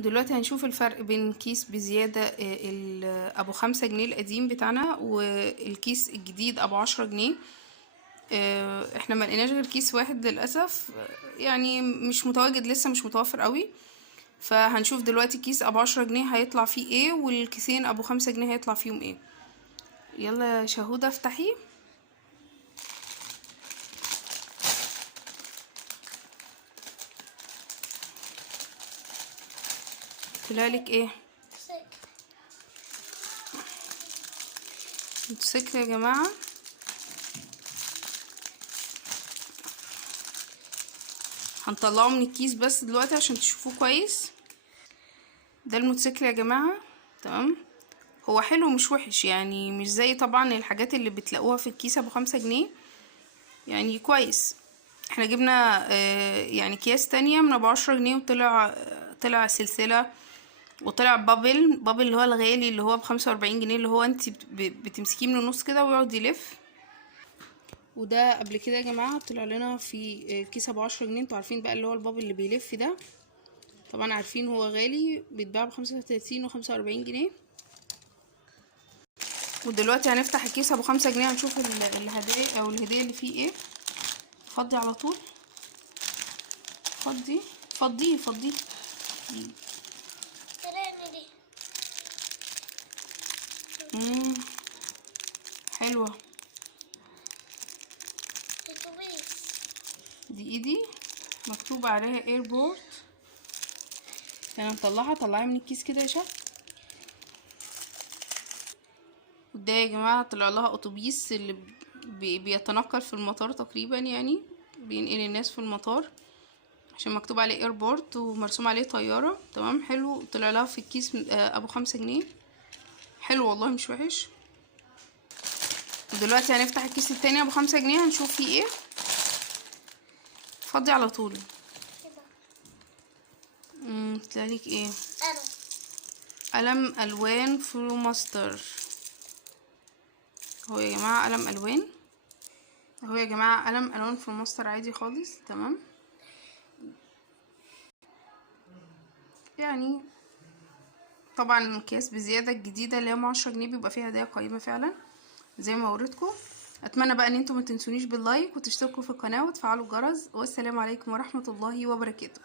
دلوقتي هنشوف الفرق بين كيس بزيادة ابو 5 جنيه القديم بتاعنا والكيس الجديد ابو 10 جنيه. احنا ما لقيناش غير كيس واحد للاسف، يعني مش متواجد لسه، مش متوفر قوي. فهنشوف دلوقتي كيس ابو 10 جنيه هيطلع فيه ايه، والكيسين ابو 5 جنيه هيطلع فيهم ايه. يلا يا شهودة افتحي. طلعلك ايه؟ موتوسيكل يا جماعة. هنطلعه من الكيس بس دلوقتي عشان تشوفوه كويس. ده الموتوسيكل يا جماعة، تمام. هو حلو مش وحش، يعني مش زي طبعا الحاجات اللي بتلاقوها في الكيس ابو 5 جنيه، يعني كويس. احنا جبنا يعني اكياس تانية من ابو 10 جنيه، وطلع طلع سلسلة، وطلع بابل اللي هو الغالي اللي هو ب45 جنيه، اللي هو انت بتمسكيه من النص كده ويقعد يلف. وده قبل كده يا جماعة طلع لنا في كيس ابو 10 جنيه. انتوا عارفين بقى اللي هو البابل اللي بيلف ده، طبعا عارفين هو غالي، بيتباع ب35 و45 جنيه. ودلوقتي هنفتح الكيس ابو 5 جنيه، هنشوف الهدايا او الهدية اللي فيه ايه. فضي على طول، فضيه. حلوة دي، ايدي مكتوب عليها ايربورت. انا مطلعها، طلعي من الكيس كده يا شباب. وده يا جماعة طلع لها اتوبيس اللي بيتنقل في المطار تقريبا، يعني بينقل الناس في المطار، عشان مكتوب عليه ايربورت ومرسوم عليه طيارة. تمام، حلو. طلع لها في الكيس ابو 5 جنيه، حلو والله مش وحش. ودلوقتي هنفتح الكيس التاني ابو 5 جنيه، هنشوف فيه ايه. فضي على طول. طلعلك ايه؟ قلم الوان فلوماستر. اهو يا جماعة قلم الوان، اهو يا جماعة قلم الوان فلوماستر عادي خالص، تمام. يعني طبعا الاكياس بزيادة الجديدة اللي هي ب10 جنيه بيبقى فيها هدايا قيمة فعلا زي ما وريتكم. اتمنى بقى ان انتم ما تنسونيش باللايك وتشتركوا في القناة وتفعلوا الجرس. والسلام عليكم ورحمة الله وبركاته.